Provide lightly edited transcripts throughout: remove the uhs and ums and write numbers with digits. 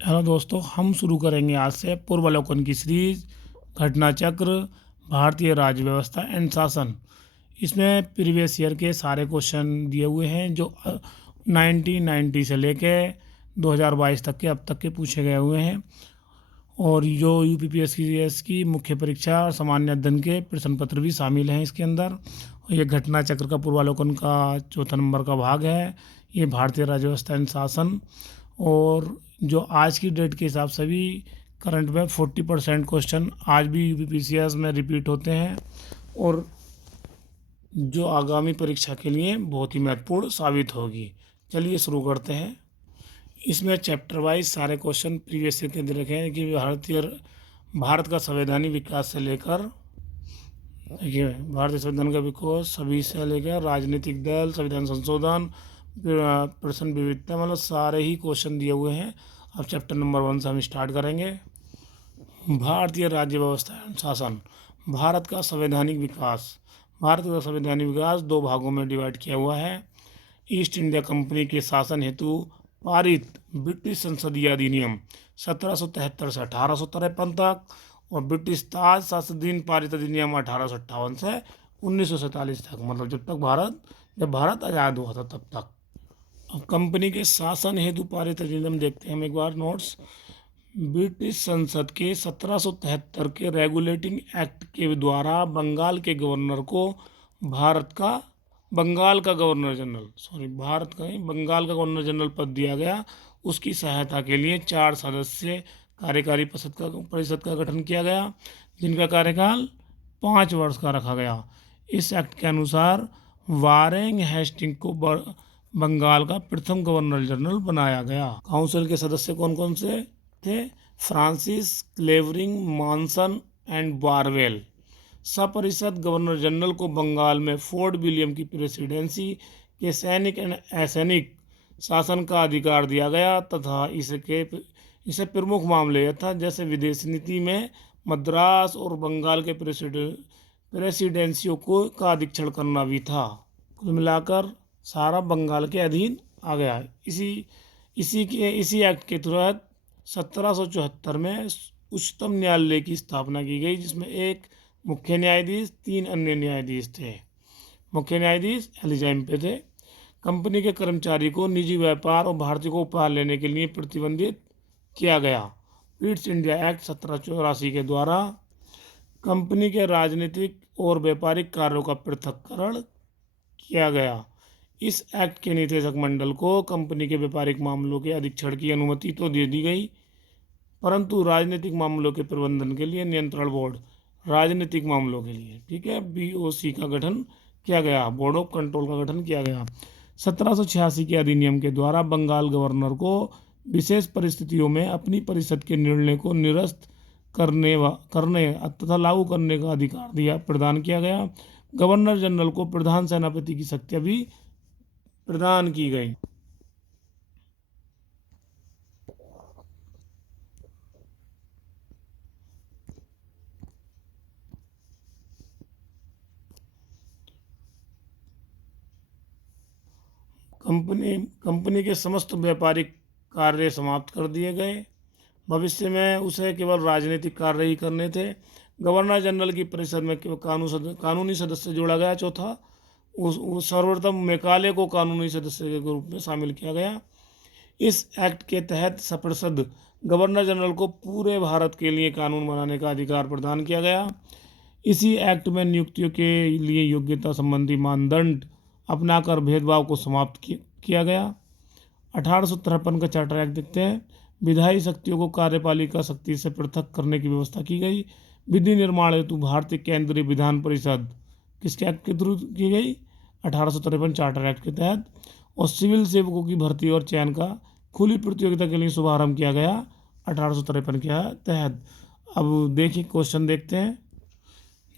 Hello दोस्तों, हम शुरू करेंगे आज से पूर्वावलोकन की सीरीज घटना चक्र, भारतीय राज्य व्यवस्था एंड शासन। इसमें प्रीवियस ईयर के सारे क्वेश्चन दिए हुए हैं जो 1990 से लेके 2022 तक के अब तक के पूछे गए हुए हैं। और जो यूपीपीएससी की मुख्य परीक्षा और सामान्य अध्ययन के प्रश्न पत्र भी शामिल हैं इसके अंदर। और ये घटना चक्र का पूर्वावलोकन का चौथा नंबर का भाग है। ये भारतीय राज्य व्यवस्था एंड शासन। और जो आज की डेट के हिसाब से भी करंट में 40% क्वेश्चन आज भी यूपीपीसीएस में रिपीट होते हैं और जो आगामी परीक्षा के लिए बहुत ही महत्वपूर्ण साबित होगी। चलिए शुरू करते हैं। इसमें चैप्टर वाइज सारे क्वेश्चन प्रीवियस ईयर के दे रखे हैं कि भारत का संवैधानिक विकास से लेकर, देखिए भारतीय संविधान का विकास सभी से लेकर राजनीतिक दल, संविधान संशोधन, प्रश्न विविधता, मतलब सारे ही क्वेश्चन दिए हुए हैं। अब चैप्टर नंबर 1 से हम स्टार्ट करेंगे। भारतीय राज्य व्यवस्था एवं शासन। भारत का संवैधानिक विकास। भारत का संवैधानिक विकास दो भागों में डिवाइड किया हुआ है। ईस्ट इंडिया कंपनी के शासन हेतु पारित ब्रिटिश संसदीय अधिनियम 1773 से 1853 तक और ब्रिटिश ताज शासनाधीन पारित अधिनियम 1858 से 1947 तक, मतलब जब भारत आज़ाद हुआ था तब तक। अब कंपनी के शासन हेतु पारित अधिनियम देखते हैं हम एक बार नोट्स। ब्रिटिश संसद के 1773 के रेगुलेटिंग एक्ट के द्वारा बंगाल के गवर्नर को भारत का बंगाल का गवर्नर जनरल पद दिया गया। उसकी सहायता के लिए 4 सदस्य कार्यकारी परिषद का गठन किया गया, जिनका कार्यकाल 5 वर्ष का रखा गया। इस एक्ट के अनुसार वारेंग हेस्टिंग को बंगाल का प्रथम गवर्नर जनरल बनाया गया। काउंसिल के सदस्य कौन कौन से थे? Francis, Clavering, Monson and Barwell. सपरिषद गवर्नर जनरल को बंगाल में फोर्ट विलियम की प्रेसिडेंसी के सैनिक एवं असैनिक शासन का अधिकार दिया गया तथा इसे प्रमुख मामले यथा जैसे विदेश नीति में मद्रास और बंगाल के प्रेसिडेंसियों को का अधीक्षण करना भी था। कुल मिलाकर सारा बंगाल के अधीन आ गया। इसी एक्ट के तहत 1774 में उच्चतम न्यायालय की स्थापना की गई, जिसमें एक मुख्य न्यायाधीश, 3 अन्य न्यायाधीश थे। मुख्य न्यायाधीश एलिजाइन पे थे। कंपनी के कर्मचारी को निजी व्यापार और भारतीय को उपहार लेने के लिए प्रतिबंधित किया गया। ईस्ट इंडिया एक्ट 1784 के द्वारा कंपनी के राजनीतिक और व्यापारिक कार्यों का पृथक्करण किया गया। इस एक्ट के निदेशक मंडल को कंपनी के व्यापारिक मामलों के अधीक्षण की अनुमति तो दे दी गई, परंतु राजनीतिक मामलों के प्रबंधन के लिए नियंत्रण बोर्ड, राजनीतिक मामलों के लिए, ठीक है, BOC का गठन किया गया, बोर्ड ऑफ कंट्रोल का गठन किया गया। 1786 के अधिनियम के द्वारा बंगाल गवर्नर को विशेष परिस्थितियों में अपनी परिषद के निर्णय को निरस्त करने तथा लागू करने का अधिकार प्रदान किया गया। गवर्नर जनरल को प्रधान सेनापति की शक्तियां भी प्रदान की गई। कंपनी के समस्त व्यापारिक कार्य समाप्त कर दिए गए। भविष्य में उसे केवल राजनीतिक कार्य ही करने थे। गवर्नर जनरल की परिषद में कानूनी सदस्य जोड़ा गया। चौथा, उस सर्वप्रथम मेघालय को कानूनी सदस्य के रूप में शामिल किया गया। इस एक्ट के तहत सपरिषद गवर्नर जनरल को पूरे भारत के लिए कानून बनाने का अधिकार प्रदान किया गया। इसी एक्ट में नियुक्तियों के लिए योग्यता संबंधी मानदंड अपनाकर भेदभाव को समाप्त किया गया। 1853 का चार्टर एक्ट देखते हैं। विधायी शक्तियों को कार्यपालिका शक्ति से पृथक करने की व्यवस्था की गई। विधि निर्माण हेतु भारतीय केंद्रीय विधान परिषद किसके एक्ट के थ्रू की गई? 1853 चार्टर एक्ट के तहत। और सिविल सेवकों की भर्ती और चयन का खुली प्रतियोगिता के लिए शुभारंभ किया गया 1853 के तहत। अब देखिए क्वेश्चन देखते हैं।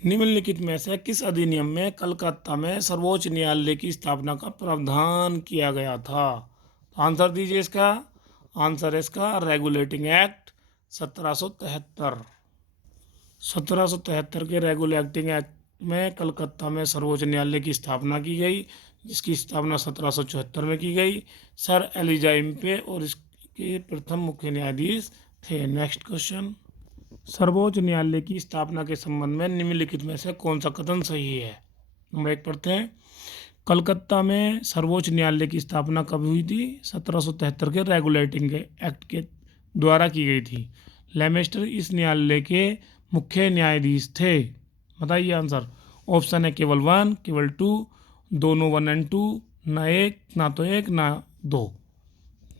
निम्नलिखित में से किस अधिनियम में कलकत्ता में सर्वोच्च न्यायालय की स्थापना का प्रावधान किया गया था? तो आंसर दीजिए इसका। आंसर है इसका रेगुलेटिंग एक्ट 1773। 1773 के रेगुलेटिंग एक्ट में कलकत्ता में सर्वोच्च न्यायालय की स्थापना की गई, जिसकी स्थापना 1774 में की गई। सर एलिजाइन पे और के प्रथम मुख्य न्यायाधीश थे। नेक्स्ट क्वेश्चन, सर्वोच्च न्यायालय की स्थापना के संबंध में निम्नलिखित में से कौन सा कथन सही है? नंबर 1 पढ़ते हैं। कलकत्ता में सर्वोच्च न्यायालय की स्थापना कब हुई थी? 1773 के रेगुलेटिंग एक्ट के द्वारा की गई थी। लेमेस्टर इस न्यायालय के मुख्य न्यायाधीश थे। बताइए आंसर। ऑप्शन है केवल 1, केवल 2, दोनों 1 एंड 2, ना एक, ना तो एक, ना 2।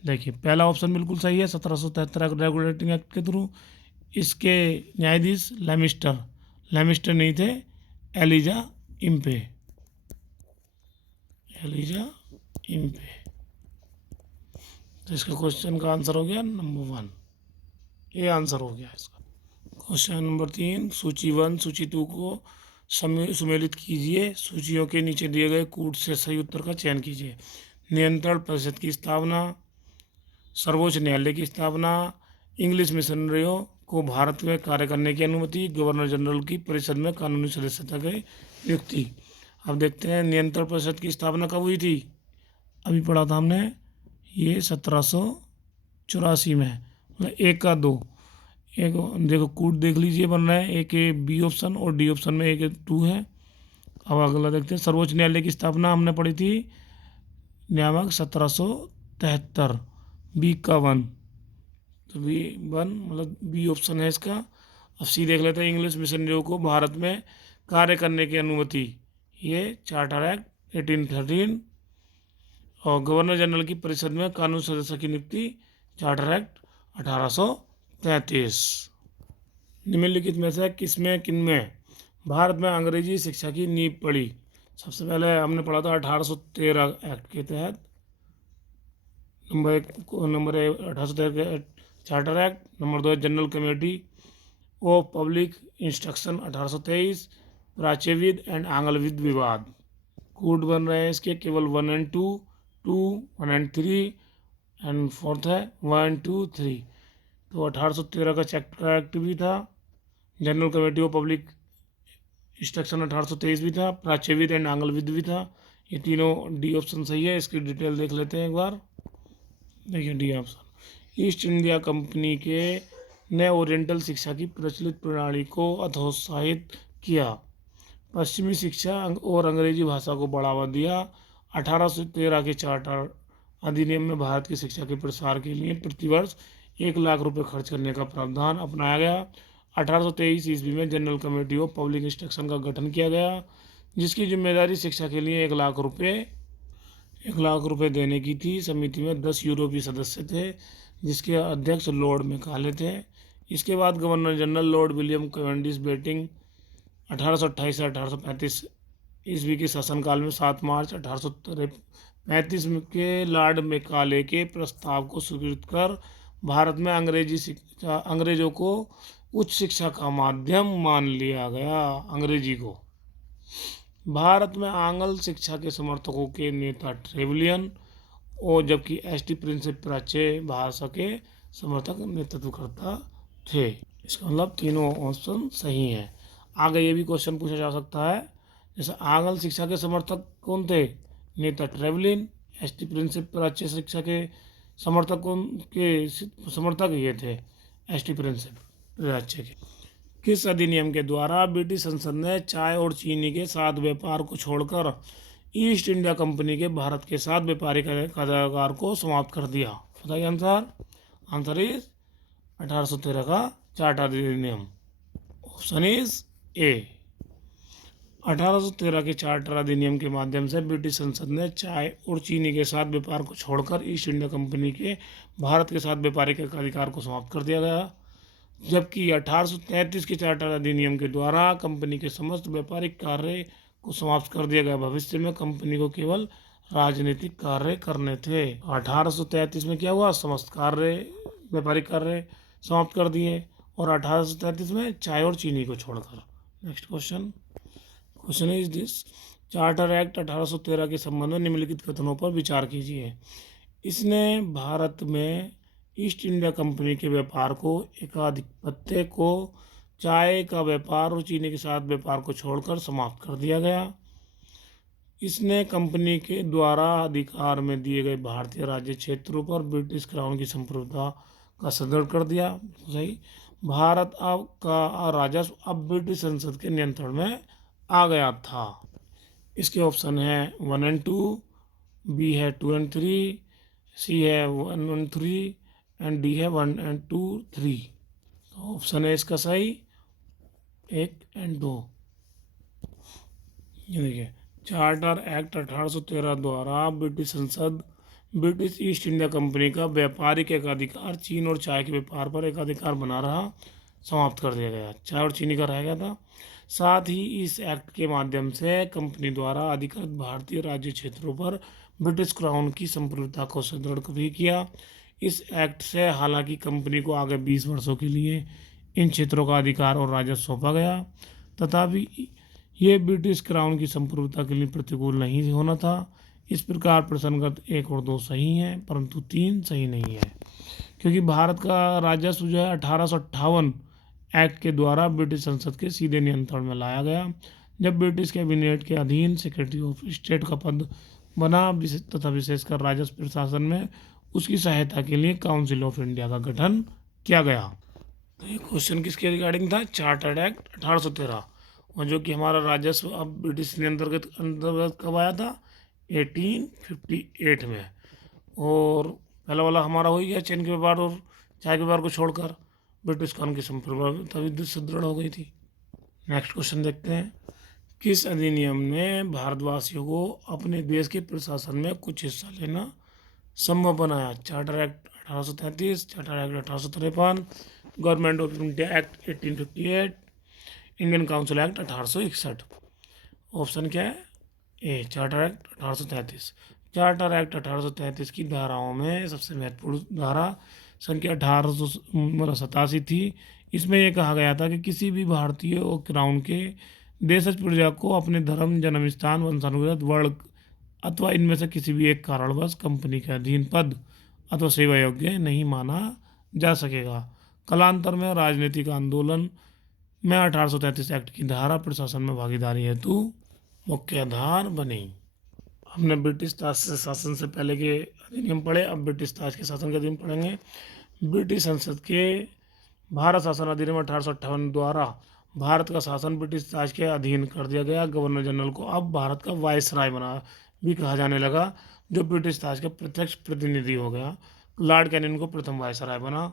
देखिए पहला ऑप्शन बिल्कुल सही है, 1773 रेगुलेटिंग एक्ट के थ्रू। इसके न्यायाधीश लेमिस्टर नहीं थे, एलिजा इम्पे। तो इसका क्वेश्चन का आंसर हो गया नंबर 1, ये आंसर हो गया इसका। क्वेश्चन नंबर 3, सूची 1 सूची 2 को सुमेलित कीजिए। सूचियों के नीचे दिए गए कूट से सही उत्तर का चयन कीजिए। नियंत्रण परिषद की स्थापना, सर्वोच्च न्यायालय की स्थापना, इंग्लिश मिशनरियों को भारत में कार्य करने की अनुमति, गवर्नर जनरल की परिषद में कानूनी सदस्यता की नियुक्ति। अब देखते हैं नियंत्रण परिषद की स्थापना कब हुई थी। अभी पढ़ा था हमने, ये 1784 में, मतलब 1 का 2, एक देखो कूट देख लीजिए बन रहा है, एक बी ऑप्शन और डी ऑप्शन में 1 2 है। अब अगला देखते हैं, सर्वोच्च न्यायालय की स्थापना हमने पढ़ी थी नियामक 1773, बी का 1, तो बी 1 मतलब बी ऑप्शन है इसका। अब सी देख लेते हैं, इंग्लिश मिशनरियों को भारत में कार्य करने की अनुमति, ये चार्टर एक्ट 1813, और गवर्नर जनरल की परिषद में कानून सदस्य की नियुक्ति, चार्टर एक्ट 1833। निम्नलिखित में से किनमें भारत में अंग्रेजी शिक्षा की नींव पड़ी? सबसे पहले हमने पढ़ा था 1813 एक्ट के तहत, number 1 1813 charter act, number 2 general committee of public instruction 1823, प्राच्यविद एंड आंग्लविद विवाद। कूट बन रहे हैं इसके केवल 1 एंड 2, 1 एंड 3, एंड 4th है 1 2 3। तो 1813 का चैप्टर एक्ट भी था, general committee of public instruction 1823 भी था, प्राच्यविद एंड आंग्लविद भी था। ये तीनों डी ऑप्शन सही है। इसकी डिटेल देख लेते हैं एक बार। देखिए D option, east India company के ने ओरिएंटल शिक्षा की प्रचलित प्रणाली को अधोत्साहित किया, पश्चिमी शिक्षा और अंग्रेजी भाषा को बढ़ावा दिया। 1813 के चार्टर अधिनियम में भारत की शिक्षा के प्रसार के लिए प्रतिवर्ष 1 लाख रुपए खर्च करने का प्रावधान अपनाया गया। 1823 ईस्वी में general committee of public instruction का गठन किया गया, जिसकी जिम्मेदारी शिक्षा के लिए 1 लाख रुपए देने की थी। समिति में 10 यूरोपीय सदस्य थे, जिसके अध्यक्ष लॉर्ड मैकाले थे। इसके बाद governor general Lord William Cavendish Bentinck 1828 से 1835 ईस्वी के शासनकाल में 7 मार्च 1835 के लॉर्ड मैकाले के प्रस्ताव को स्वीकृत कर भारत में अंग्रेजों को उच्च शिक्षा का माध्यम मान लिया गया। अंग्रेजी को भारत में आंग्ल शिक्षा के समर्थकों के नेता ट्रेवलियन, और जबकि एसटी प्रिंसिप प्राच्य भाषा के समर्थक नेतृत्व करता थे। इसका मतलब तीनों ऑप्शन सही हैं। आगे ये भी क्वेश्चन पूछा जा सकता है, जैसे आंग्ल शिक्षा के समर्थक कौन थे? नेता ट्रेवलिन। एसटी प्रिंसिप प्राच्य शिक्षा के समर्थक ये थे, एसटी प्रिंसिप प्राच्य के। किस अधिनियम के द्वारा ब्रिटिश संसद ने चाय और चीनी के साथ व्यापार को छोड़कर ईस्ट इंडिया कंपनी के भारत के साथ व्यापारिक कारोबार को समाप्त कर दिया? बताइए आंसर। आंसर इज 1813 का चार्टर अधिनियम। Option is a. 1813 के चार्टर अधिनियम के माध्यम से ब्रिटिश संसद ने चाय और चीनी के साथ व्यापार को छोड़कर ईस्ट इंडिया कंपनी के भारत के साथ व्यापारिक अधिकार को समाप्त कर दिया गया, जबकि 1833 के चार्टर अधिनियम के द्वारा कंपनी के समस्त व्यापारिक कार्य को समाप्त कर दिया गया। भविष्य में कंपनी को केवल राजनीतिक कार्य करने थे। 1833 में क्या हुआ? समस्त व्यापारिक कार्य समाप्त कर दिए, और 1833 में चाय और चीनी को छोड़कर। Next question is this, charter act 1813 के संबंध में निम्नलिखित कथनों पर विचार कीजिए। इसने भारत में ईस्ट इंडिया कंपनी के व्यापार को, एकाधिपत्य को, चाय का व्यापार और चीनी के साथ व्यापार को छोड़कर समाप्त कर दिया गया। इसने कंपनी के द्वारा अधिकार में दिए गए भारतीय राज्य क्षेत्रों पर ब्रिटिश क्राउन की संप्रभुता का सुदृढ़ कर दिया। सही। भारत अब का राजस्व अब ब्रिटिश संसद के नियंत्रण में आ गया था। इसके ऑप्शन है 1 एंड 2, बी है 2 एंड 3, सी है 1 एंड 3 एंड डी है 1 एंड 2 3। तो ऑप्शन है इसका सही 1 एंड 2। ये देखिए, चार्टर एक्ट 1813 द्वारा ब्रिटिश संसद ब्रिटिश ईस्ट इंडिया कंपनी का व्यापारिक एकाधिकार चीन और चाय के व्यापार पर एकाधिकार बना रहा समाप्त कर दिया गया। चाय और चीनी का रह गया था। साथ ही इस एक्ट के माध्यम से कंपनी द्वारा अधिकृत भारतीय राज्य क्षेत्रों पर ब्रिटिश क्राउन की संप्रभुता को सुदृढ़ भी किया। इस एक्ट से हालांकि कंपनी को आगे 20 वर्षों के लिए इन क्षेत्रों का अधिकार और राजस्व सौंपा गया, तथापि ये ब्रिटिश क्राउन की संप्रभुता के लिए प्रतिकूल नहीं होना था। इस प्रकार प्रसंगत 1 और 2 सही हैं, परंतु 3 सही नहीं है, क्योंकि भारत का राजस्व जो है 1858 एक्ट के द्वारा ब्रिटिश संसद के सीधे नियंत्रण में लाया गया, जब ब्रिटिश कैबिनेट के अधीन सेक्रेटरी ऑफ स्टेट का पद बना, तथा विशेषकर राजस्व प्रशासन में उसकी सहायता के लिए काउंसिल ऑफ इंडिया का गठन किया गया। तो ये क्वेश्चन किसके रिगार्डिंग था? चार्टर्ड एक्ट 1813, और जो कि हमारा राजस्व अब ब्रिटिश अंतर्गत कब आया था? 1858 में। और पहला वाला हमारा हो गया चीन के व्यापार और चाय के व्यापार को छोड़कर ब्रिटिश कानून की संप्रभुता तभी सुदृढ़ हो गई थी। नेक्स्ट क्वेश्चन देखते हैं। किस अधिनियम ने भारतवासियों को अपने देश के प्रशासन में कुछ हिस्सा लेना संभव बनाया? Charter act 1833, charter act 1853, government of India act 1858, Indian council act 1861। Option क्या है? ए, चार्टर एक्ट 1833। चार्टर एक्ट 1833 की धाराओं में सबसे महत्वपूर्ण धारा संख्या 1887 थी। इसमें यह कहा गया था कि किसी भी भारतीय और क्राउन के देशज प्रजा को अपने धर्म, जन्म स्थान, वंशानुगत, वर्ण अथवा इनमें से किसी भी एक कारणवश कंपनी के अधीन पद अथवा सेवा योग्य नहीं माना जा सकेगा। कालांतर में राजनीतिक आंदोलन में 1833 एक्ट की धारा प्रशासन में भागीदारी हेतु मुख्य आधार बनी। हमने ब्रिटिश ताज से शासन से पहले के अधिनियम पढ़े, अब ब्रिटिश ताज के शासन के अधिनियम पढ़ेंगे। ब्रिटिश संसद के भारत शासन अधिनियम 1858 द्वारा भारत का शासन ब्रिटिश ताज के अधीन कर दिया गया। गवर्नर जनरल को अब भारत का वायसराय बना भी कहा जाने लगा, जो ब्रिटिश ताज का प्रत्यक्ष प्रतिनिधि हो गया। लॉर्ड कैनिंग को प्रथम वायसराय बना।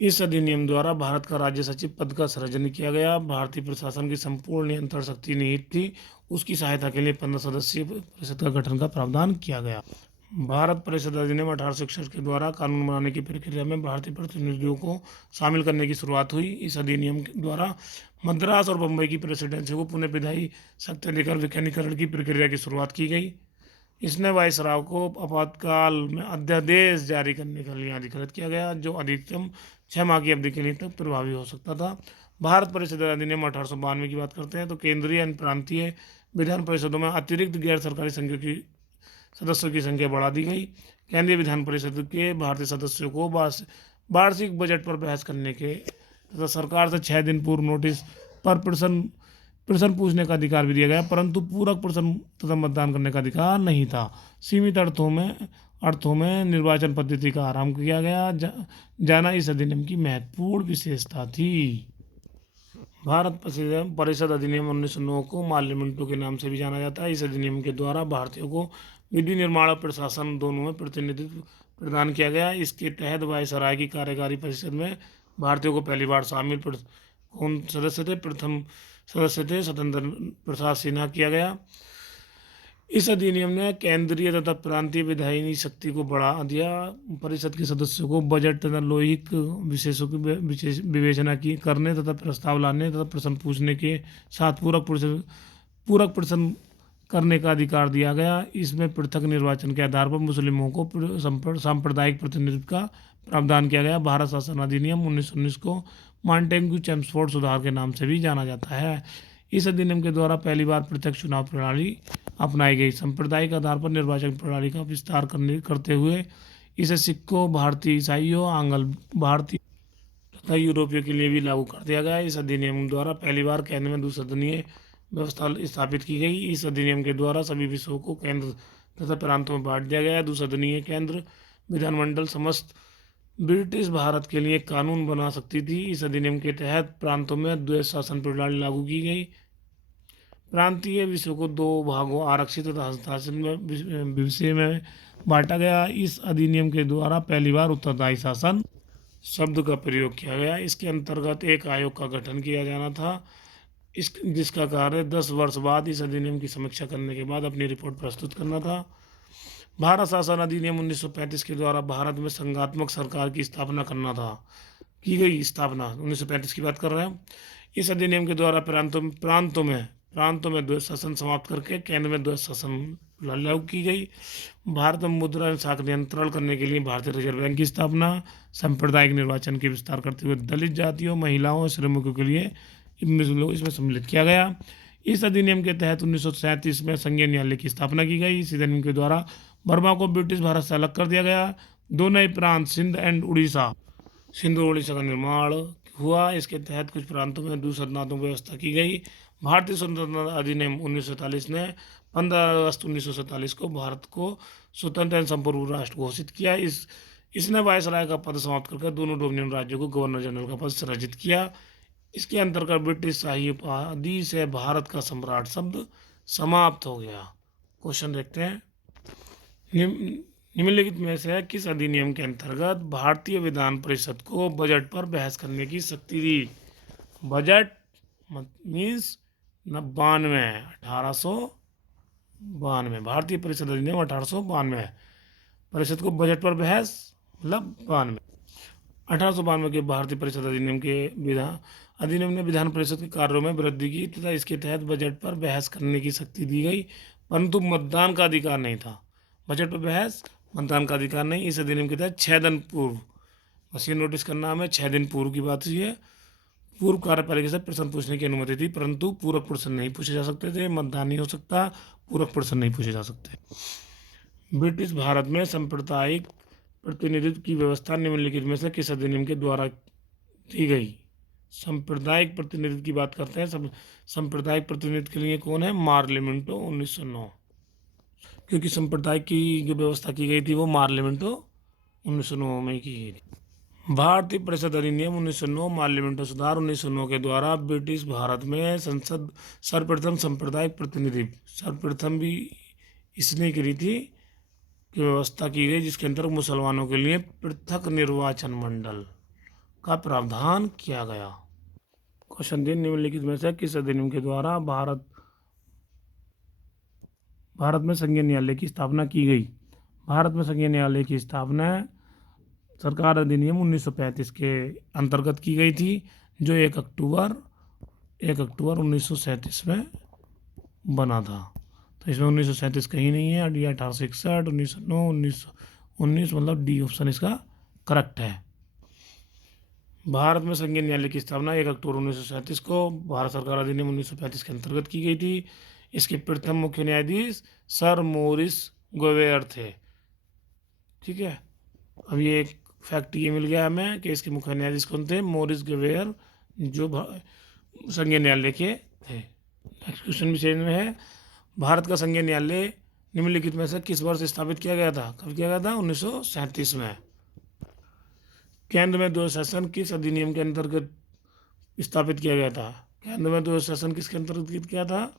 इस अधिनियम द्वारा भारत का राज्य सचिव पद का सृजन किया गया। भारतीय प्रशासन की संपूर्ण नियंत्रण शक्ति निहित थी। उसकी सहायता के लिए 15 सदस्यीय परिषद का गठन का प्रावधान किया गया। भारत परिषद अधिनियम 1861 के द्वारा कानून बनाने की प्रक्रिया में भारतीय प्रतिनिधियों को शामिल करने की शुरुआत हुई। इस अधिनियम के द्वारा मद्रास और बम्बई की प्रेसिडेंसी को पुनः विधायी शक्ति देकर विकेंद्रीकरण की प्रक्रिया की शुरुआत की गई। इसने वायसराय को आपातकाल में अध्यादेश जारी करने के लिए अधिकृत किया गया, जो अधिकतम 6 माह की अवधि के लिए तक प्रभावी हो सकता था। भारत परिषद अधिनियम 1892 की बात करते हैं तो केंद्रीय एवं प्रांतीय विधान परिषदों में अतिरिक्त गैर सरकारी संघों की सदस्यों की संख्या बढ़ा दी गई। केंद्रीय विधान परिषद के भारतीय सदस्यों को वार्षिक बजट पर बहस करने के तथा सरकार से 6 दिन पूर्व नोटिस पर प्रश्न पूछने का अधिकार भी दिया गया, परंतु पूरक प्रश्न तथा मतदान करने का अधिकार नहीं था। सीमित अर्थों में निर्वाचन पद्धति का आरंभ किया गया जाना इस अधिनियम की महत्वपूर्ण विशेषता थी। भारत परिषद अधिनियम 1909 को माल्य मिंटो के नाम से भी जाना जाता है। इस अधिनियम के द्वारा भारतीयों को विधि निर्माण और प्रशासन दोनों में प्रतिनिधित्व प्रदान किया गया। इसके तहत वायसराय की कार्यकारी परिषद में भारतीयों को पहली बार शामिल कौन सदस्य थे? प्रथम सदस्य थे स्वतंत्र प्रसाद सिन्हा किया गया। इस अधिनियम ने केंद्रीय तथा प्रांतीय विधायी शक्ति को बढ़ा दिया। परिषद के सदस्यों को बजट तथा लौहिक विशेषों की विवेचना करने तथा प्रस्ताव लाने तथा प्रश्न पूछने के साथ पूरक प्रश्न करने का अधिकार दिया गया। इसमें पृथक निर्वाचन के आधार पर मुस्लिमों को सांप्रदायिक प्रतिनिधित्व का प्रावधान किया गया। भारत शासन अधिनियम 1919 को मांटेग्यू चेम्सफोर्ड सुधार के नाम से भी जाना जाता है। इस अधिनियम के द्वारा पहली बार प्रत्यक्ष चुनाव प्रणाली अपनाई गई। सांप्रदायिक आधार पर निर्वाचन प्रणाली का विस्तार करते हुए इसे सिखों, भारतीय ईसाइयों, आंग्ल भारतीय तथा यूरोपियों के लिए भी लागू कर दिया गया। इस अधिनियम द्वारा पहली बार केंद्र में 2 सदनीय व्यवस्था स्थापित की गई। इस अधिनियम के द्वारा सभी विषयों को केंद्र तथा प्रांतों में बांट दिया गया। दुसदनीय केंद्र विधानमंडल समस्त ब्रिटिश भारत के लिए कानून बना सकती थी। इस अधिनियम के तहत प्रांतों में द्वैध शासन प्रणाली लागू की गई। प्रांतीय विषयों को दो भागों आरक्षित तथा हस्ताक्षर में विषय में बांटा गया। इस अधिनियम के द्वारा पहली बार उत्तरदायी शासन शब्द का प्रयोग किया गया। इसके अंतर्गत एक आयोग का गठन किया जाना था, जिसका कार्य 10 वर्ष बाद इस अधिनियम की समीक्षा करने के बाद अपनी रिपोर्ट प्रस्तुत करना था। भारत शासन अधिनियम 1935 के द्वारा भारत में संघात्मक सरकार की स्थापना करना था, की गई स्थापना 1935 की बात कर रहे हैं। इस अधिनियम के द्वारा प्रांतों में द्वैध शासन समाप्त करके केंद्र में द्वैध शासन लागू की गई। भारत में मुद्रा शाख नियंत्रण करने के लिए भारतीय रिजर्व बैंक की स्थापना, सांप्रदायिक निर्वाचन के विस्तार करते हुए दलित जातियों, महिलाओं और श्रमिकों के लिए इसमें सम्मिलित किया गया। इस अधिनियम के तहत 1937 में संघीय न्यायालय की स्थापना की गई। इस अधिनियम के द्वारा बर्मा को ब्रिटिश भारत से अलग कर दिया गया। दो नए प्रांत सिंध और उड़ीसा का निर्माण हुआ। इसके तहत कुछ प्रांतों में द्विसदनात्मक व्यवस्था की गई। भारतीय स्वतंत्रता अधिनियम 1947 ने 15 अगस्त 1947 को भारत को स्वतंत्र एवं संपूर्ण राष्ट्र घोषित किया। इसने वायसराय का पद समाप्त करके दोनों डोमिनियन राज्यों को गवर्नर जनरल का पद सृजित किया। इसके अंतर्गत ब्रिटिश शाही उपाधि से भारत का सम्राट शब्द समाप्त हो गया। क्वेश्चन देखते हैं। निम्नलिखित में से किस अधिनियम के अंतर्गत भारतीय विधान परिषद को बजट पर बहस करने की शक्ति दी? बजट मीन्स 1892 भारतीय परिषद अधिनियम 1892। परिषद को बजट पर बहस मतलब 92। 1892 के भारतीय परिषद अधिनियम ने विधान परिषद के कार्यों में वृद्धि की तथा इसके तहत बजट पर बहस करने की शक्ति दी गई, परंतु मतदान का अधिकार नहीं था। बजट पर बहस, मतदान का अधिकार नहीं। इस अधिनियम के तहत 6 दिन पूर्व, बस ये नोटिस करना हमें, 6 दिन पूर्व की बात हुई है, पूर्व कार्यपालिका से प्रश्न पूछने की अनुमति थी, परंतु पूरक प्रश्न नहीं पूछे जा सकते थे। मतदान नहीं हो सकता, पूरक प्रश्न नहीं पूछे जा सकते। ब्रिटिश भारत में सांप्रदायिक प्रतिनिधित्व की व्यवस्था निम्नलिखित में से किस अधिनियम के द्वारा दी गई? सांप्रदायिक प्रतिनिधित्व की बात करते हैं। सांप्रदायिक प्रतिनिधित्व के लिए कौन है? मार्लिमेंटो 1909, क्योंकि सांप्रदायिक की जो व्यवस्था की गई थी वो मार्लिमेंटो 1909 में की गई थी। भारतीय परिषद अधिनियम 1909 मार्लिमेंटो सुधार 1909 के द्वारा ब्रिटिश भारत में संसद सर्वप्रथम सांप्रदायिक प्रतिनिधित्व सर्वप्रथम भी इसने करी थी की व्यवस्था की गई, जिसके अंतर्गत मुसलमानों के लिए पृथक निर्वाचन मंडल का प्रावधान किया गया। क्वेश्चन 3, निम्नलिखित में से किस अधिनियम के द्वारा भारत में संघीय न्यायालय की स्थापना की गई? भारत में संघीय न्यायालय की स्थापना सरकार अधिनियम 1935 के अंतर्गत की गई थी, जो 1 अक्टूबर 1937 में बना था। तो इसमें 1937 कहीं नहीं है, डी 1861, 1909, 1919 मतलब डी ऑप्शन इसका करेक्ट है। भारत में संघीय न्यायालय की स्थापना 1 अक्टूबर 1937 को भारत सरकार अधिनियम 1935 के अंतर्गत की गई थी। इसके प्रथम मुख्य न्यायाधीश सर मॉरिस ग्वेयर थे। ठीक है, अब ये एक फैक्ट ये मिल गया हमें कि इसके मुख्य न्यायाधीश कौन थे? मॉरिस ग्वेयर, जो संघीय न्यायालय के थे। नेक्स्ट क्वेश्चन विषय में है, भारत का संघीय न्यायालय निम्नलिखित में से किस वर्ष स्थापित किया गया था? कब किया गया था? 1937 में। केंद्र में द्वैध शासन किस अधिनियम के अंतर्गत स्थापित किया गया था? केंद्र में द्वैध शासन किसके अंतर्गत किया था?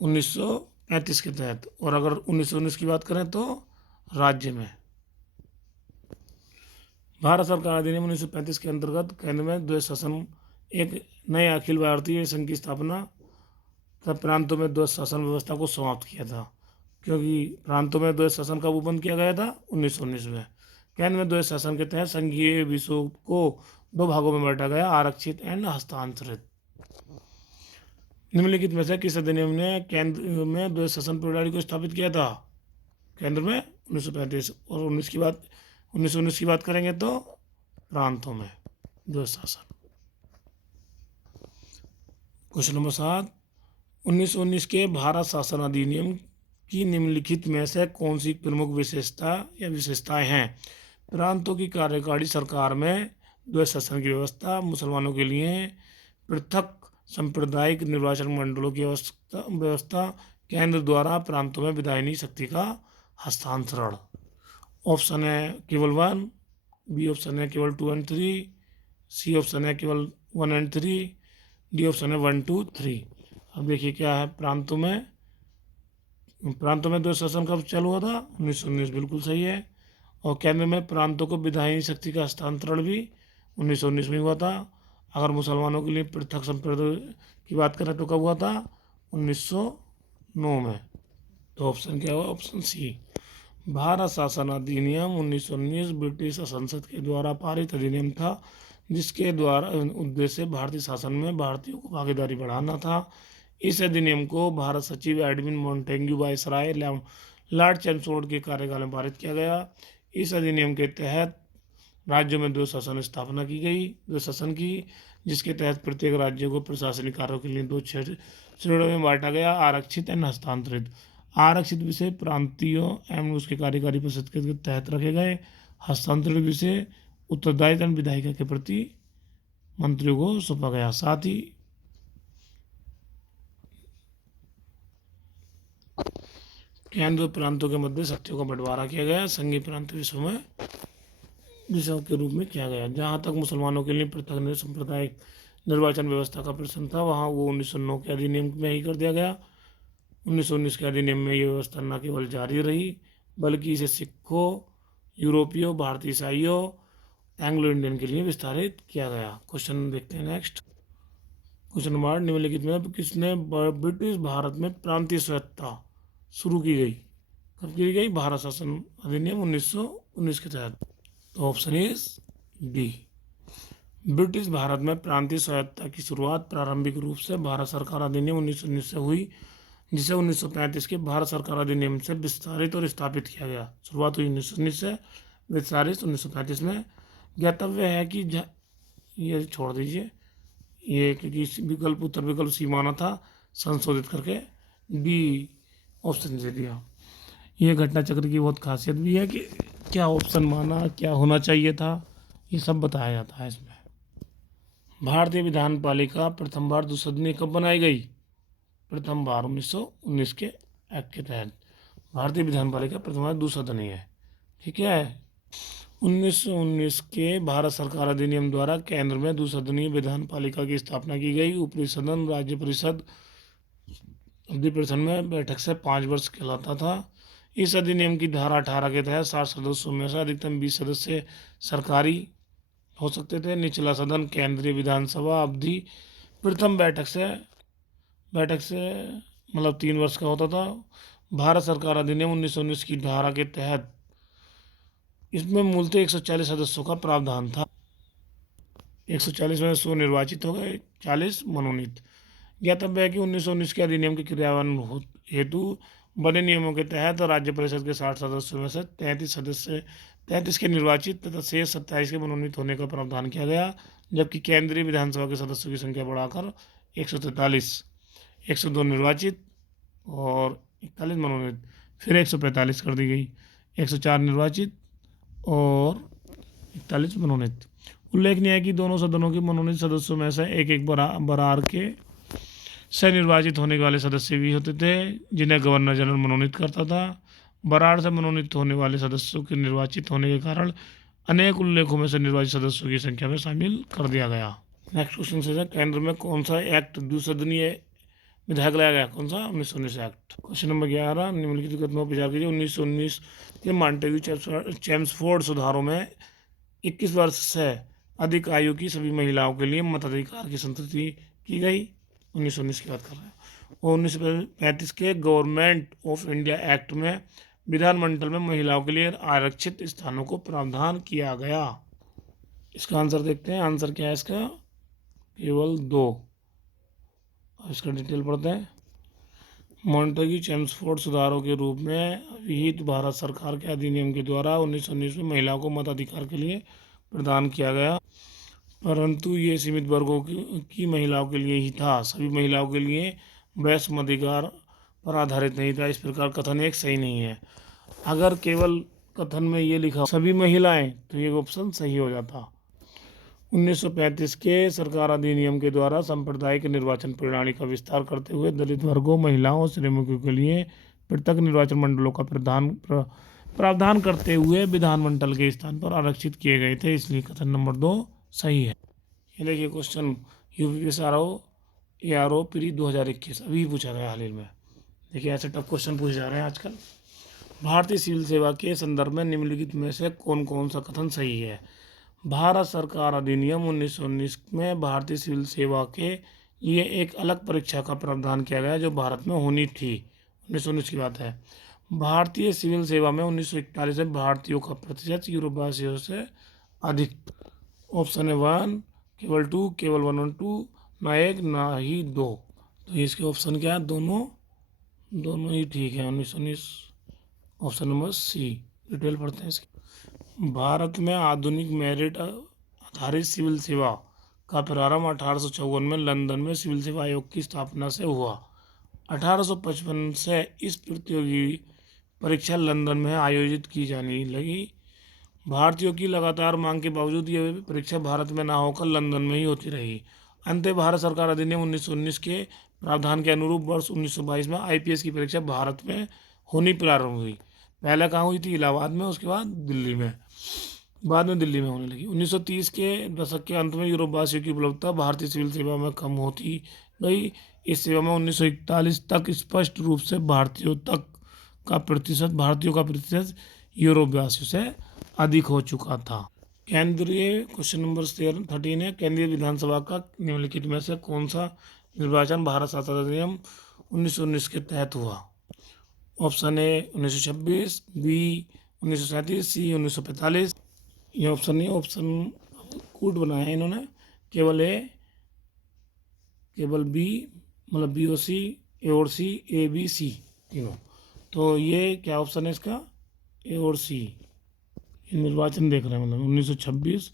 1935 के तहत। और अगर 1919 की बात करें तो राज्य में। भारत सरकार अधिनियम 1935 के अंतर्गत केंद्र में द्वैध शासन एक नए अखिल भारतीय संघ की स्थापना तथा प्रांतों में द्वैध शासन व्यवस्था को समाप्त किया था, क्योंकि प्रांतों में द्वैध शासन कब बंद किया गया था? 1919 में। केंद्र में द्वैध शासन के तहत संघीय विषयों को 2 भागों में बांटा गया, आरक्षित एवं हस्तांतरित। निम्नलिखित में से किस अधिनियम ने केंद्र में द्वैध शासन प्रणाली को स्थापित किया था? केंद्र में 1935। और 1919 की बात करेंगे तो प्रांतों में द्वैध शासन। क्वेश्चन नंबर 7, 1919 के भारत शासन अधिनियम की निम्नलिखित में से कौन सी प्रमुख विशेषता या विशेषताएं हैं? प्रांतों की कार्यकारी सरकार में द्वैध शासन की व्यवस्था, मुसलमानों के लिए पृथक सांप्रदायिक निर्वाचन मंडलों की व्यवस्था केंद्र द्वारा प्रांतों में विधायी शक्ति का हस्तांतरण। ऑप्शन है केवल 1, बी ऑप्शन है केवल 2 एंड 3, सी ऑप्शन है केवल 1 एंड 3, डी ऑप्शन है 1, 2, 3। अब देखिए क्या है, प्रांतों में द्वैध शासन कब चालू हुआ था? 1919, बिल्कुल सही है। और केंद्र में प्रांतों को विधायी शक्ति का हस्तांतरण भी 1919 में हुआ था। अगर मुसलमानों के लिए पृथक संप्रदाय की बात करें तो कब हुआ था? 1909 में। तो ऑप्शन क्या हुआ? Option C. भारत शासन अधिनियम 1919 ब्रिटिश संसद के द्वारा पारित अधिनियम था, जिसके द्वारा उद्देश्य भारतीय शासन में भारतीयों को भागीदारी बढ़ाना था। इस अधिनियम को भारत सचिव Edwin Montagu viceroy Lord Chelmsford के कार्यकाल में पारित किया गया। इस अधिनियम के तहत राज्यों में द्वैध शासन स्थापना की गई, द्वैध शासन की, जिसके तहत प्रत्येक राज्य को प्रशासनिक कार्यों के लिए 2 श्रेणियों में बांटा गया, आरक्षित एवं हस्तांतरित। आरक्षित विषय प्रांतीयों एवं उसके कार्यकारी परिषद के तहत रखे गए, हस्तांतरित विषय उत्तरदायित्व एवं विधायिका के प्रति मंत्रियों को सौंपा गया। साथ ही केंद्र प्रांतों के मध्य शक्तियों का बंटवारा किया गया, संघीय प्रांत विषयों के रूप में किया गया। जहाँ तक मुसलमानों के लिए पृथक सांप्रदायिक निर्वाचन व्यवस्था का प्रश्न था, वहाँ वो 1909 के अधिनियम में ही कर दिया गया। 1919 के अधिनियम में ये व्यवस्था न केवल जारी रही, बल्कि इसे सिखों, यूरोपियों, भारतीय ईसाइयों, एंग्लो इंडियन के लिए विस्तारित किया गया। क्वेश्चन देखते हैं नेक्स्ट। क्वेश्चन नंबर 8, निम्नलिखित में किसने ब्रिटिश भारत में प्रांतीय स्वायत्तता शुरू की गई? कब की गई? भारत शासन अधिनियम 1919 के तहत। तो ऑप्शन इज डी। ब्रिटिश भारत में प्रांतीय स्वायत्तता की शुरुआत प्रारंभिक रूप से भारत सरकार अधिनियम 1919 से हुई, जिसे 1935 के भारत सरकार अधिनियम से विस्तारित और स्थापित किया गया। शुरुआत हुई 1919 से, विस्तारित 1935 में। ज्ञातव्य है कि ये छोड़ दीजिए, ये क्योंकि विकल्प उत्तर विकल्प सीमाना था, संशोधित करके डी ऑप्शन दे दिया। ये घटना चक्र की बहुत खासियत भी है कि क्या ऑप्शन माना, क्या होना चाहिए था, ये सब बताया जाता है इसमें। भारतीय विधान पालिका प्रथम बार द्विसदनीय कब बनाई गई? प्रथम बार 1919 के एक्ट के तहत भारतीय विधान पालिका प्रथम बार द्विसदनीय है। ठीक है। 1919 के भारत सरकार अधिनियम द्वारा केंद्र में द्विसदनीय विधान पालिका की स्थापना की गई। ऊपरी सदन राज्य परिषद अवधि परिषद में बैठक से 5 वर्ष कहलाता था। इस अधिनियम की धारा 18 के तहत 60 सदस्यों में से अधिकतम 20 सदस्य सरकारी हो सकते थे। निचला सदन केंद्रीय विधानसभा अवधि प्रथम बैठक से मतलब 3 वर्ष का होता था। भारत सरकार अधिनियम 1919 की धारा के तहत इसमें मूलतः 140 सदस्यों का प्रावधान था। 140 में 100 निर्वाचित हो गए, 40 मनोनीत। ज्ञातव्य है कि 1919 के अधिनियम के क्रियान्वयन हेतु बने नियमों के तहत राज्य परिषद के 60 सदस्यों में से 33 के निर्वाचित तथा शेष 27 के मनोनीत होने का प्रावधान किया गया, जबकि केंद्रीय विधानसभा के सदस्यों की संख्या बढ़ाकर 143, 102 निर्वाचित और 41 मनोनीत, फिर 145 कर दी गई, 104 निर्वाचित और 41 मनोनीत। उल्लेखनीय है कि दोनों सदनों के मनोनीत सदस्यों में से एक बरार के से निर्वाचित होने वाले सदस्य भी होते थे, जिन्हें गवर्नर जनरल मनोनीत करता था। बरार से मनोनीत होने वाले सदस्यों के निर्वाचित होने के कारण अनेक उल्लेखों में से निर्वाचित सदस्यों की संख्या में शामिल कर दिया गया। नेक्स्ट क्वेश्चन से केंद्र में कौन सा एक्ट द्विसदनीय विधायक लाया गया? कौन सा? 1919 एक्ट। क्वेश्चन नंबर 11, निम्नलिखित कथनों पर विचार कीजिए। 1919 के मॉन्टेग्यू चैम्सफोर्ड सुधारों में 21 वर्ष से अधिक आयु की सभी महिलाओं के लिए मताधिकार की संस्तुति की गई। 1919 की बात कर रहे हैं। और 1935 के गवर्नमेंट ऑफ इंडिया एक्ट में विधानमंडल में महिलाओं के लिए आरक्षित स्थानों को प्रावधान किया गया। इसका आंसर देखते हैं। आंसर क्या है इसका? केवल 2। अब इसका डिटेल पढ़ते हैं। मॉन्टेग्यू चैम्सफोर्ड सुधारों के रूप में विहित भारत सरकार के अधिनियम के द्वारा 1919 में महिलाओं को मताधिकार के लिए प्रदान किया गया, परंतु ये सीमित वर्गों की महिलाओं के लिए ही था। सभी महिलाओं के लिए वैश्य मताधिकार पर आधारित नहीं था। इस प्रकार कथन एक सही नहीं है। अगर केवल कथन में ये लिखा सभी महिलाएं, तो ये ऑप्शन सही हो जाता। 1935 के सरकार अधिनियम के द्वारा सांप्रदायिक निर्वाचन प्रणाली का विस्तार करते हुए दलित वर्गों, महिलाओं और श्रमिकों के लिए पृथक निर्वाचन मंडलों का प्रावधान करते हुए विधानमंडल के स्थान पर आरक्षित किए गए थे, इसलिए कथन नंबर 2 सही है। ये देखिए क्वेश्चन यूपीएसआरओ ARO प्री 2021 अभी पूछा गया हाल ही में। देखिए ऐसे टफ क्वेश्चन पूछे जा रहे हैं आजकल। भारतीय सिविल सेवा के संदर्भ में निम्नलिखित में से कौन कौन सा कथन सही है? भारत सरकार अधिनियम 1919 में भारतीय सिविल सेवा के लिए एक अलग परीक्षा का प्रावधान किया गया जो भारत में होनी थी। 1919 की बात है। भारतीय सिविल सेवा में 1941 में भारतीयों का प्रतिशत यूरोपवासियों से अधिक। ऑप्शन है 1, केवल 2, केवल 1 और 2, ना 1 ना ही 2। तो इसके ऑप्शन क्या है? दोनों ही ठीक है। 1919 ऑप्शन नंबर सी। डिटेल पढ़ते हैं इसकी। भारत में आधुनिक मेरिट आधारित सिविल सेवा का प्रारंभ 1854 में लंदन में सिविल सेवा आयोग की स्थापना से हुआ। 1855 से इस प्रतियोगी परीक्षा लंदन में आयोजित की जाने लगी। भारतीयों की लगातार मांग के बावजूद यह परीक्षा भारत में ना होकर लंदन में ही होती रही। अंत भारत सरकार अधिनियम 1919 के प्रावधान के अनुरूप वर्ष 1922 में IPS की परीक्षा भारत में होनी प्रारंभ हुई। पहले कहाँ हुई थी? इलाहाबाद में, उसके बाद दिल्ली में, बाद में दिल्ली में होने लगी। 1930 के दशक के अंत में यूरोपवासियों की उपलब्धता भारतीय सिविल सेवा में कम होती गई। इस सेवा में 1941 तक स्पष्ट रूप से भारतीयों का प्रतिशत यूरोपवासियों से अधिक हो चुका था। केंद्रीय क्वेश्चन नंबर 13 है। केंद्रीय विधानसभा का निम्नलिखित में से कौन सा निर्वाचन भारत शासन अधिनियम 1919 के तहत हुआ? ऑप्शन ए 1926, बी 1937, सी 1945। ये ऑप्शन नहीं, ऑप्शन कूट बनाया है इन्होंने। केवल ए, केवल बी, मतलब B और C, A और C, A B C तीनों। तो ये क्या ऑप्शन है इसका? A और C। ये निर्वाचन देख रहे हैं, मतलब 1926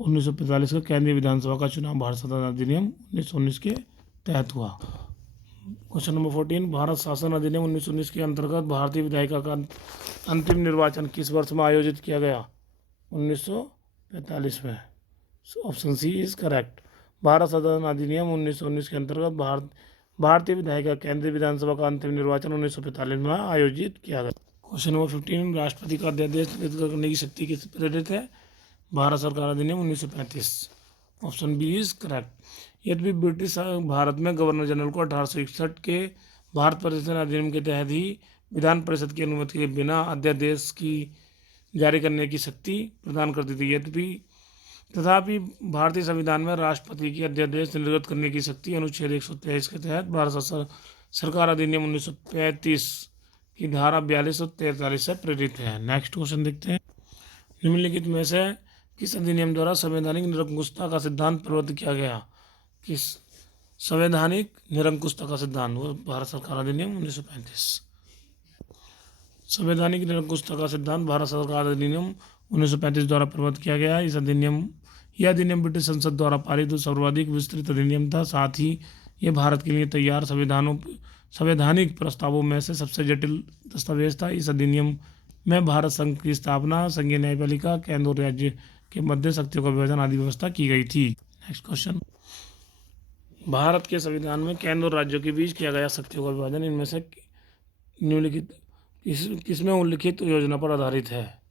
1945 का केंद्रीय विधानसभा का चुनाव भारत शासन अधिनियम 1919 के तहत हुआ। क्वेश्चन नंबर 14, भारत शासन अधिनियम 1919 के अंतर्गत भारतीय विधायिका का अंतिम निर्वाचन किस वर्ष में आयोजित किया गया? 1945 में। Option C is correct. भारत शासन अधिनियम 1919 के अंतर्गत भारतीय विधायिका केंद्रीय विधानसभा का अंतिम निर्वाचन 1945 में आयोजित किया गया। क्वेश्चन नंबर 15, राष्ट्रपति का अध्यादेश करने की शक्ति किस प्रेरित है? भारत सरकार अधिनियम 1935। Option B is correct. यद्यपि ब्रिटिश भारत में गवर्नर जनरल को 1861 के भारत परिषद अधिनियम के तहत ही विधान परिषद की अनुमति के बिना अध्यादेश की जारी करने की शक्ति प्रदान करती थी। तथापि भारतीय संविधान में राष्ट्रपति की अध्यादेश निर्गत करने की शक्ति अनुच्छेद 123 के तहत भारत सरकार अधिनियम 1935 की धारा 42 और 43 से प्रेरित है। नेक्स्ट क्वेश्चन देखते हैं। निम्नलिखित में से किस अधिनियम द्वारा संवैधानिक निरंकुशता का सिद्धांत प्रवर्तित किया गया? किस संवैधानिक निरंकुशता का सिद्धांत? वो भारत सरकार अधिनियम 1935। संवैधानिक निरंकुशता का सिद्धांत भारत सरकार अधिनियम 1935 द्वारा प्रवर्तित किया गया। यह अधिनियम ब्रिटिश संसद द्वारा पारित सर्वाधिक विस्तृत अधिनियम था। साथ ही यह भारत के लिए तैयार संवैधानिक प्रस्तावों में से सबसे जटिल दस्तावेज था। इस अधिनियम में भारत संघ की स्थापना, संघीय न्यायपालिका, केंद्र और राज्य के मध्य शक्तियों का विभाजन आदि व्यवस्था की गई थी। नेक्स्ट क्वेश्चन, भारत के संविधान में केंद्र और राज्यों के बीच किया गया शक्तियों का विभाजन इनमें से निम्नलिखित किसमें उल्लिखित योजना पर आधारित है?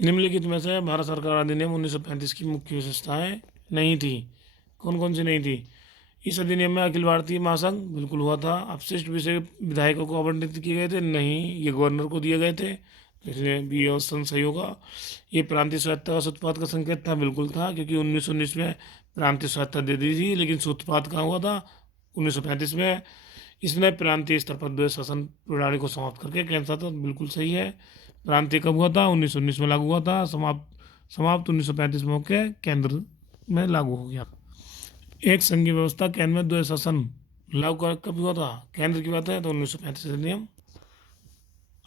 निम्नलिखित में से भारत सरकार अधिनियम 1935 की मुख्य विशेषताएं नहीं थी। कौन कौन सी नहीं थी? इस अधिनियम में अखिल भारतीय महासंघ बिल्कुल हुआ था। अपशिष्ट विषय विधायकों को आवंटित किए गए थे? नहीं, ये गवर्नर को दिए गए थे, इसलिए बी ऑप्शन सही होगा। ये प्रांतीय स्वायत्तता का सूत्रपात का संकेत था? बिल्कुल था, क्योंकि 1919 में प्रांतीय स्वायत्तता दे दी थी, लेकिन सूत्रपात कहाँ हुआ था? 1935 में। इसने प्रांतीय स्तर पर द्वैध शासन प्रणाली को समाप्त करके केंद्र शासन, बिल्कुल सही है। प्रांतीय कब हुआ था? 1919 में लागू हुआ था। समाप्त 1935 में होकर केंद्र में लागू हो गया। एक संघीय व्यवस्था केंद्र में द्वैध शासन लागू कब हुआ था? केंद्र की बात है तो 1935 अधिनियम।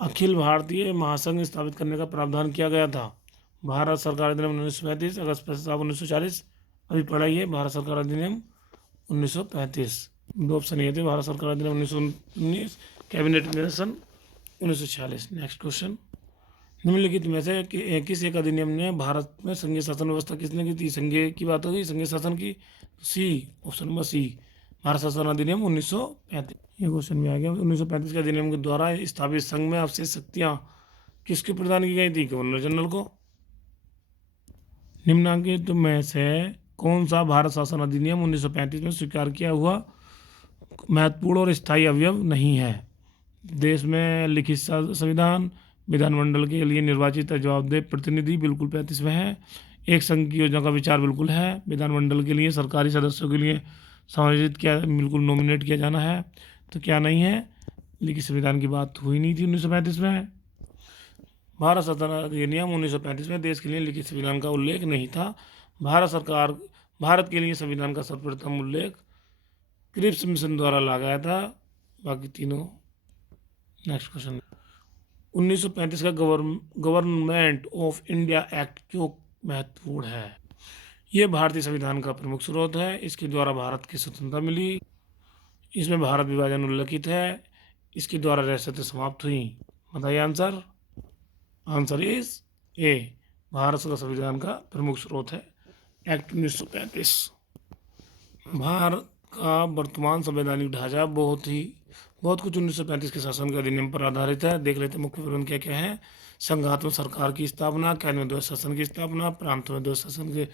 अखिल भारतीय महासंघ स्थापित करने का प्रावधान किया गया था? भारत सरकार अधिनियम 1935, अगस्त 1940। अभी पढ़ा ही है, भारत सरकार अधिनियम 1935। दो ऑप्शन ये थे, भारत सरकार अधिनियम 1919, कैबिनेट मिशन 1946। नेक्स्ट क्वेश्चन, निम्नलिखित में से किस एक अधिनियम ने भारत में संघीय शासन व्यवस्था किसने की थी? संघीय की बात होगी, संघीय शासन की। सी, ऑप्शन नंबर सी, भारत शासन अधिनियम 1935। ये क्वेश्चन भी आ गया। 1935 के अधिनियम के द्वारा स्थापित संघ में अवशेष शक्तियां किसको प्रदान की गई थी? गवर्नर जनरल को। निम्नलिखित में से कौन सा भारत शासन अधिनियम 1935 में स्वीकार किया हुआ महत्वपूर्ण और स्थायी अवयव नहीं है? देश में लिखित संविधान, विधानमंडल के लिए निर्वाचित जवाबदेह प्रतिनिधि बिल्कुल 35 में है, एक संघ की योजना का विचार बिल्कुल है, विधानमंडल के लिए सरकारी सदस्यों के लिए समायोजित किया बिल्कुल नॉमिनेट किया जाना है। तो क्या नहीं है? लिखित संविधान की बात हुई नहीं थी 1935 में। भारत शासन अधिनियम 1935 में देश के लिए लिखित संविधान का उल्लेख नहीं था। भारत के लिए संविधान का सर्वप्रथम उल्लेख क्रिप्स मिशन द्वारा लगाया था। बाकी तीनों। नेक्स्ट क्वेश्चन, 1935 का गवर्नमेंट ऑफ इंडिया एक्ट क्यों महत्वपूर्ण है? ये भारतीय संविधान का प्रमुख स्रोत है। इसके द्वारा भारत की स्वतंत्रता मिली। इसमें भारत विभाजन उल्लेखित है। इसके द्वारा रियासतें समाप्त हुई। बताइए answer. Answer is a, Bharat का संविधान का प्रमुख स्रोत है एक्ट 1935। भारत का वर्तमान संवैधानिक ढांचा बहुत कुछ 1935 के शासन के अधिनियम पर आधारित है। देख लेते हैं मुख्य विवरण क्या क्या है। संघात्मक सरकार की स्थापना, केंद्र द्वैत शासन की स्थापना, प्रांत में द्वैत शासन के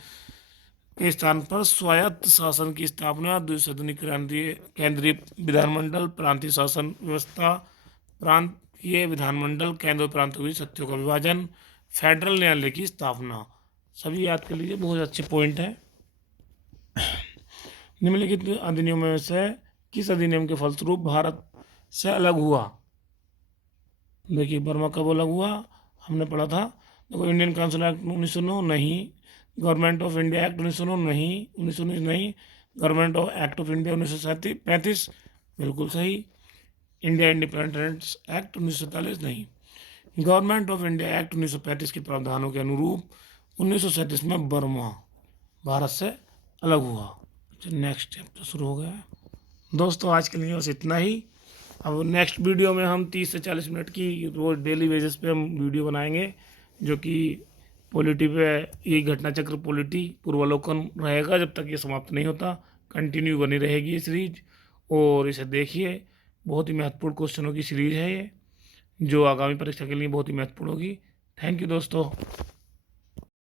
स्थान पर स्वायत्त शासन की स्थापना, द्विसदनी केंद्रीय विधानमंडल, प्रांतीय शासन व्यवस्था, प्रांतीय विधानमंडल, केंद्र और प्रांतों की शक्तियों का विभाजन, फेडरल न्यायालय की स्थापना। सभी याद कर लीजिए, बहुत अच्छे पॉइंट है। निम्नलिखित अधिनियम में से किस अधिनियम के फलस्वरूप भारत से अलग हुआ? देखिए, बर्मा कब अलग हुआ हमने पढ़ा था। देखो, इंडियन काउंसिल एक्ट 1909 नहीं, गवर्नमेंट ऑफ इंडिया एक्ट 1909 नहीं, 1919 नहीं, government of act of India 1935 बिल्कुल सही, इंडिया इंडिपेंडेंस एक्ट 1947 नहीं। गवर्नमेंट ऑफ इंडिया एक्ट 1935 के प्रावधानों के अनुरूप 1937 में बर्मा भारत से अलग हुआ। नेक्स्ट चैप्टर शुरू हो गया है। दोस्तों, आज के लिए बस इतना ही। अब नेक्स्ट वीडियो में हम 30 से 40 मिनट की रोज डेली बेसिस पे हम वीडियो बनाएंगे, जो कि पॉलिटी पे, ये घटना चक्र पॉलिटी पूर्वावलोकन रहेगा जब तक ये समाप्त नहीं होता। कंटिन्यू बनी रहेगी ये सीरीज, और इसे देखिए। बहुत ही महत्वपूर्ण क्वेश्चनों की सीरीज है ये, जो आगामी परीक्षा के लिए बहुत ही महत्वपूर्ण होगी। थैंक यू दोस्तों।